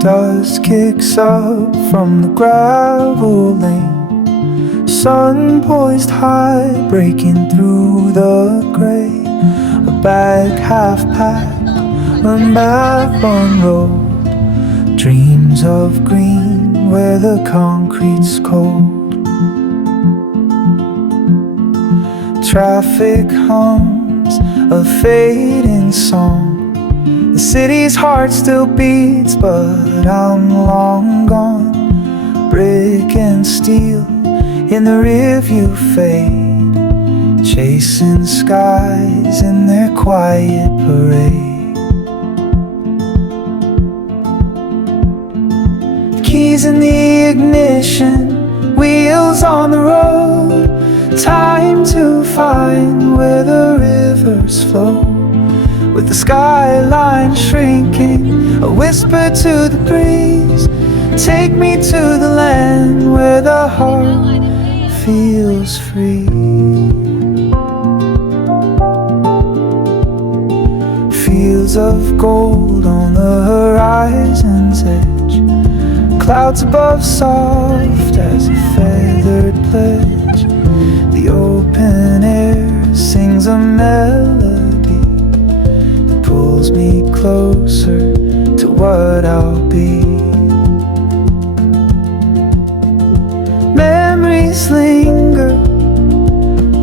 Dust kicks up from the gravel lane, sun poised high, breaking through the gray. A bag half packed, run back on road. Dreams of green where the concrete's cold. Traffic hums a fading song. The city's heart still beats, but I'm long gone. Brick and steel in the rearview fade, chasing skies in their quiet parade. Keys in the ignition, wheels on the road. Time to find where the rivers flow. With the skyline shrinking, a whisper to the breeze. Take me to the land where the heart feels free. Fields of gold on the horizon's edge, clouds above soft as a feathered pledge. The open air sings a melody, pulls me closer to what I'll be. Memories linger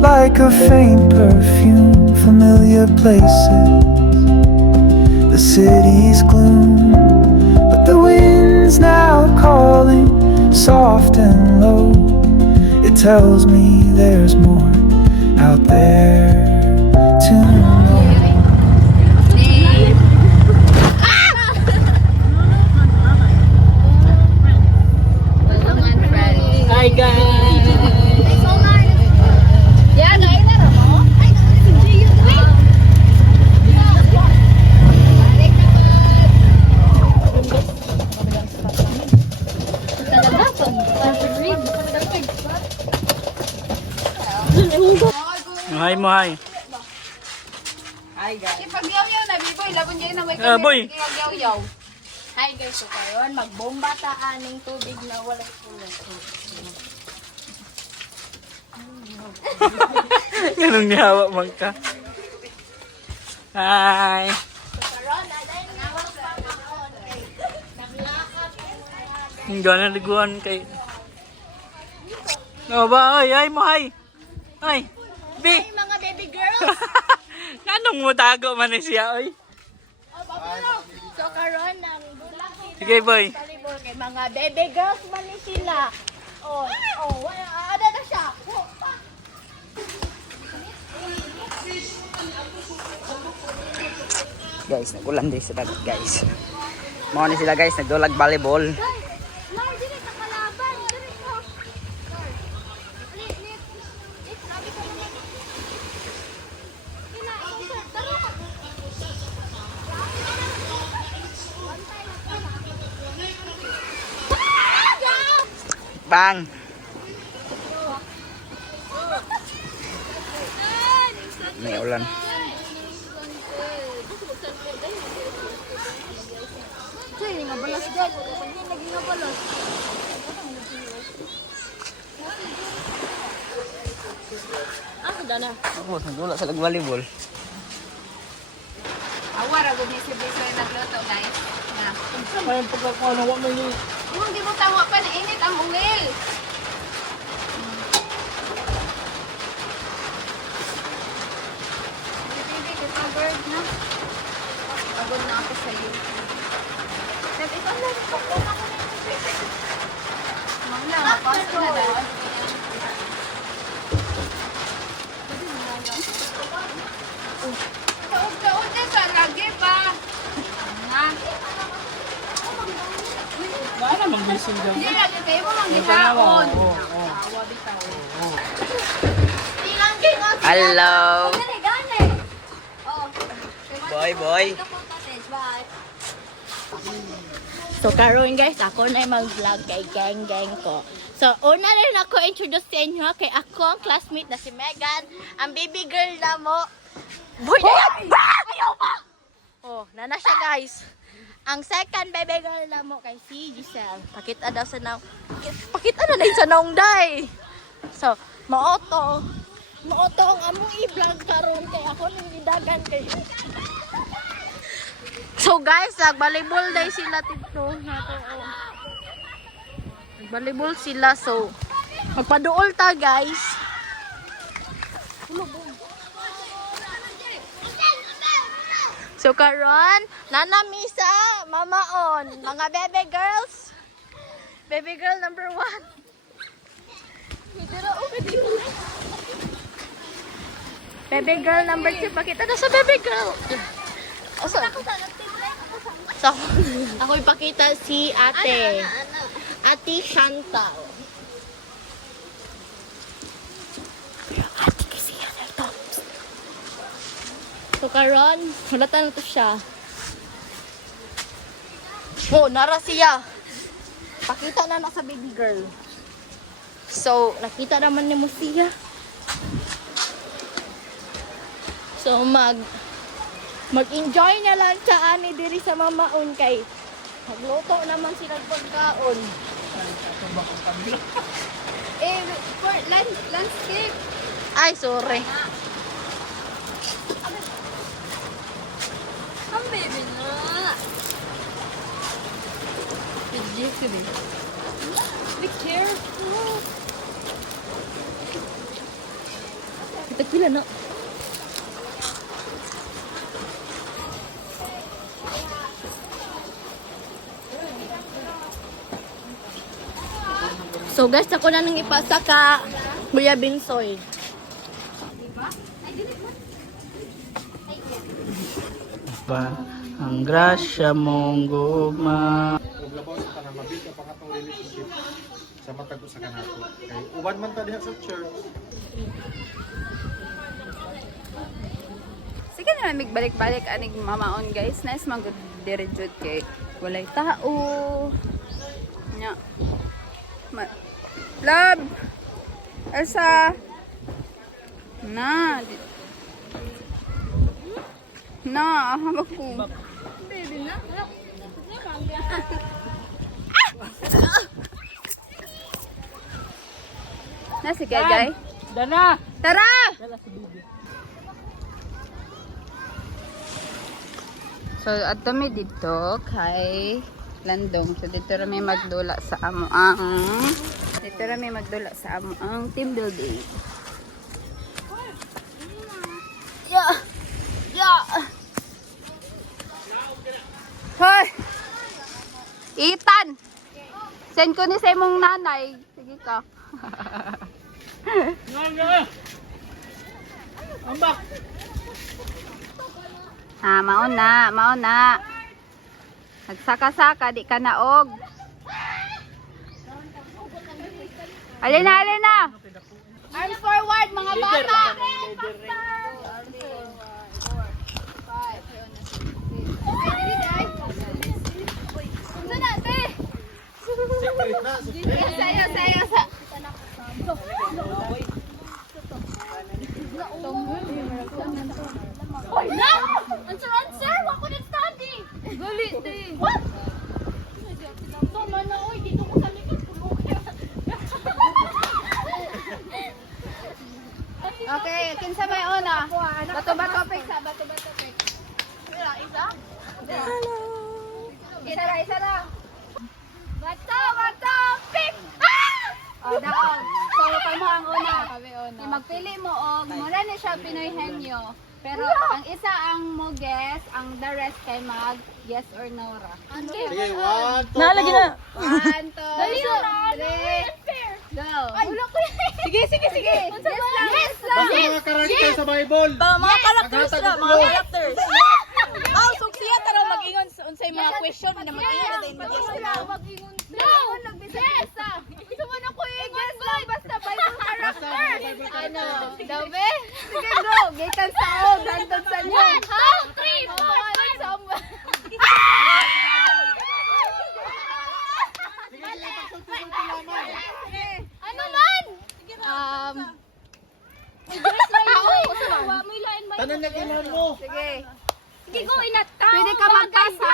like a faint perfume, familiar places, the city's gloom, but the wind's now calling soft and low. It tells me there's more out there to know. Hi guys! Hi mo, hi. Hi guys. Ipagyaw-yaw na biboy, labon dyan na may boy. ipagyaw-yaw. Hi guys, so karon magbomba ta aning tubig na walay kulay. Ganun niyawa man ka. Hi. Ang gana liguan kay. No ba, ay mo, hi. Ay. Bi. Hi mga baby girls. Kanong mo tago man ni siya, oy. So karon ang bulak Sige, boy. volleyball kay mga baby girls man ni sila. Oh, ada na siya. Oh, pa. Guys, nagulan din sa dagat guys. Mga ni sila guys, nagdulag volleyball. Lai dili ka kalaban, dili ka. Lit. Sabi ko naman. Kina, taro ka. Bang! May ulan. Say, nga balas dyan. Pag yun, naging nga balas. Dana. Oh, nagdula sa volleyball. Awara, gumi si Biso yung nagluto, guys. Na. May pagkakuha na wala man Hindi mo tawa pa, nainit ang uwil. Bibi, bird na. Pagod na ako sa'yo. Sabi ko, lang, pagod na ako na yung Mamla, mapasok na daw. Taog-taog na sa lagi pa. Nga. Wala namang gising dyan. Hindi lagi kayo mo manghihapon. Awa bitaw. Ilang gingot. Hello! Gani. Oh. Boy. So karon guys, ako na mag-vlog kay gang ko. So una rin ako introduce sa inyo kay ako ang classmate na si Megan, ang baby girl na mo. Boy! Ayaw pa! Oh, nana siya guys. Ang second baby girl na mo kay si Giselle. Pakita daw sa naong. Pakita na din sa naong day. So, maoto ang among i-vlog karon kay ako ning gidagan kay. So guys, nag-volleyball day sila dito. Nag-volleyball sila, so magpaduol ta guys. So karon, nanamisa, mamaon, mga baby girls. Baby girl number 1. Baby girl number 2, pakita na sa baby girl. So, ako ipakita si ate. Ate Chantal. Ate kasi yan ito. So karon, halata na to siya. Oh, nara siya. Pakita na sa baby girl. So, nakita naman ni mo siya. So, mag-enjoy na lang sa ani diri sa mamaon kay magluto naman sila ng pagkaon. For landscape. Ay, sorry. Ang baby na. Be careful. Kita na. So guys, ako na nang ipasa ka Kuya Binsoy. Ba, ang grasya mong gugma. Ug labaw sa panamabit ka pangatong relationship sa matag usa ka nato. Kay uban man ta diha sa church. Sige na migbalik-balik aning mamaon guys. Nice man gud diri jud kay walay tao. Nya. Love. Elsa. Na. Na, hawak ko. Baby na. Na si Kajay. Dana! Tara! So, ato mi dito kay Landong. So, dito rami magdula sa ang team building. Yeah! Yeah! Hoy! Ethan! Send ko ni sa imong nanay. Sige ka. Ambak! Ha, mauna. Nagsaka-saka, di ka naog. Alina! Arms forward, mga bata! Secret na. Sayo. Hoy, no! Answer! Wako na standing! Galit eh! What? Tama na, oy! Dito ko sa likod. Okay, kinsa may una? Bato-bato pick. Isa? Hello! Isa lang. Bato, pick! Ah! O, daon. So, kamo ang una. Magpili mo og mura na siya Pinoy henyo. Pero ang isa ang mo guess, ang the rest kay mag yes or no ra. Sige, 1, 2. Nalagi na! 1, 2, 3, go. Wala ko yan. Sige. Yes lang. Basta mga karakter sa Bible. Mga characters Naghatag na, og mga flow. characters. Oh, so siya tara mag-ingon sa unsay mga question na mag-ingon na din mag-yes or no. No! Yes! Gusto mo na ko i-guess lang basta Bible character. Ano? Dabe? Sige, go. Gikan sa o, gantod sa niyo. 1, 2, 3, 4, 5. Ano man? Tanan na kailan mo. Sige. Sige ko inataw. Pwede ka magpasa.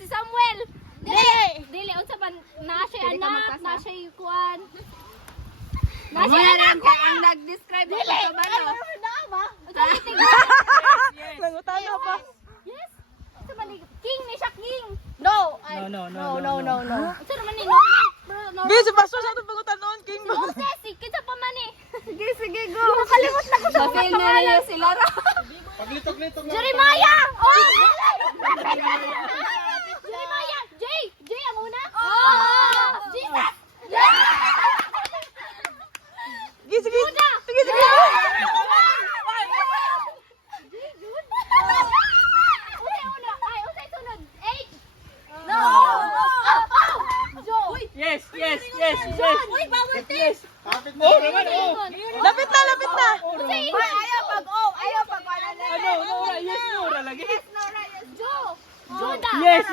Si Samuel. Dili unsa man na siya anak, na siya kuan. Na siya anak ko ang nag-describe ko sa bano. Unsa ni tingnan? Nangutan na pa. Yes. Unsa man ni king ni siya king. No. No. Unsa man ni no? Bisa baso sa itong pangutan noon, King. Si kinsa pa man ni? Sige go. Nakalimot na ko sa pangalan si Lara. Paglitog-litog lang. Jeremiah! Oh! Jeremiah! Jay! Jay ang una? Oh! Jesus! Sige, sige. Una! Sige, sige. Unay una! Ay, unay sunod! H! No! Joe! Yes. Uy, bawal te! Kapit mo. Lapit na. Ayaw pag ayaw pag wala na. Yes, Nora lagi. Joe! Judah! Yes.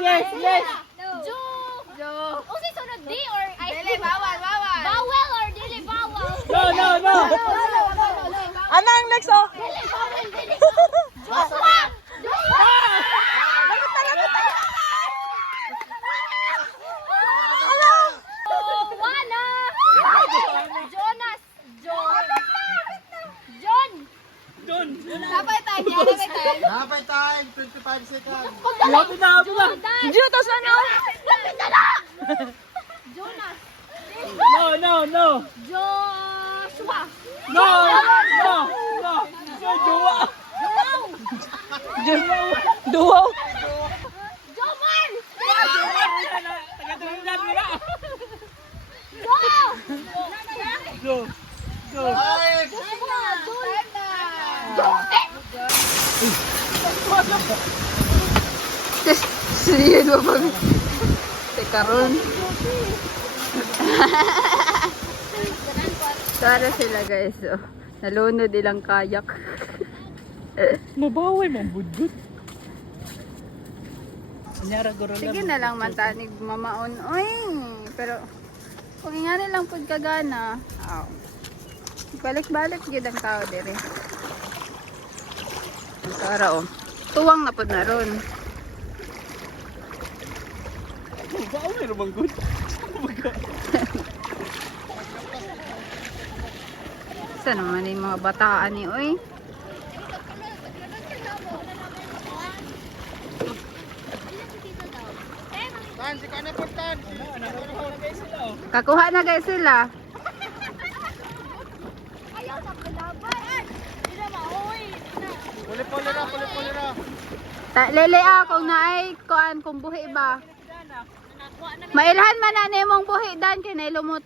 Joe! Unay sunod D or I? Dili, bawal. Bawal or dili bawal? No. Ano ang next, oh? Dili bawal, dili. Joshua! Wana! Jonas! John! Sabay tayo. Napay time. 25 seconds. Lapit na. Jutos ano? Jonas! No. Joshua! No. Duo. Jomar! Taga-Trinidad mo na. Go! Go. Five. Sige, mo pag... Teka ron. Tara sila guys. Oh. Nalunod ilang kayak. Mabaway mong budgot. Anyara guro Sige na lang mantanig mamaon. Uy, pero kung nga nilang pagkagana. Oh. Balik-balik gid ang tao dire. Tara oh. Tuwang na pud na ron. Mabaway ramang good. Saan naman yung mga bataan ni Uy? Tan, si kana po tan. Kakuha na guys sila. Puli-puli ra. Lele kung naay kuan kung buhi ba. Mailhan man na nimong buhi dan kay nay lumot.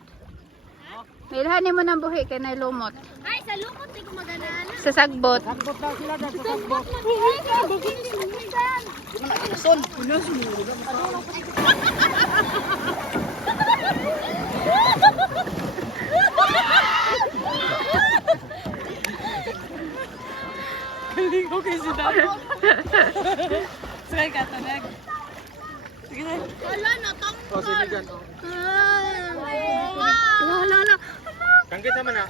Mailhan nimo ng buhi kay nay lumot. Ay, sa lumot di ko maganaan. Sa sagbot. Sagbot daw sila dyan. Sa sagbot. Galing ko kay si Dad. Sige ka, tanag. Sige na. O, sige dyan. Wala. Kanggit naman na.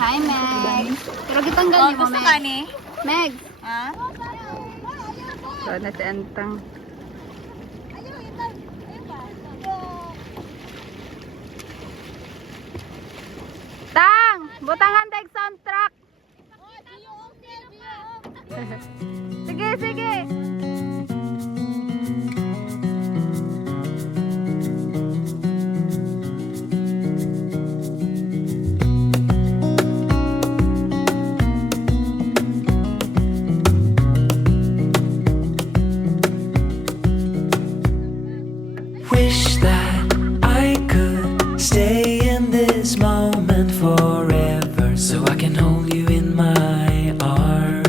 Hi Meg. Pero gitanggal ni mo Gusto Meg. ka ni? Meg. Ha? So na si Antang. Tang, butangan tag soundtrack. Sige. Wish that I could stay in this moment forever, so I can hold you in my arms.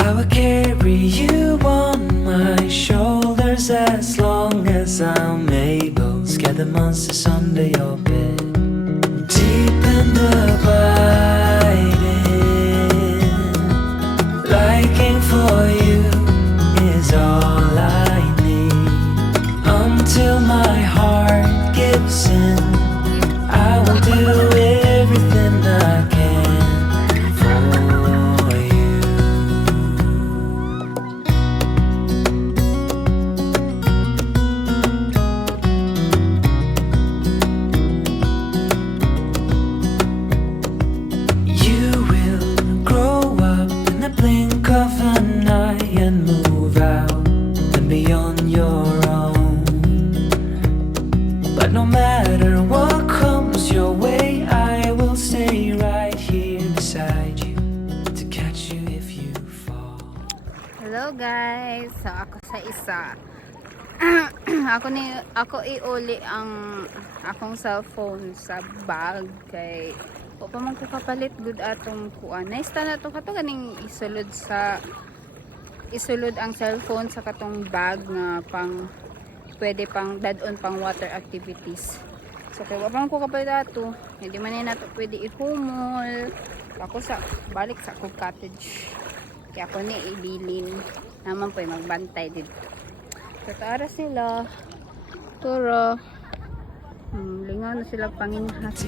I will carry you on my shoulders as long as I'm able. Scare the monsters under your bed. Deep and abiding, liking for you is all I need. Until my heart gives in, I will do everything I can for you. Hello guys. So ako sa isa. ako iuli ang akong cellphone sa bag kay o pa man ko kapalit good atong kuan. Nice ta na to kato ganing isulod ang cellphone sa katong bag nga pang pwede pang dadon pang water activities. So kay wa pa man ko kapalit ato, hindi man na to pwede ihumol. Ako sa balik sa akong cottage. Kaya ako ni ibilin naman po magbantay dito. Tataara sila. Turo. Lingaw na sila panginhas.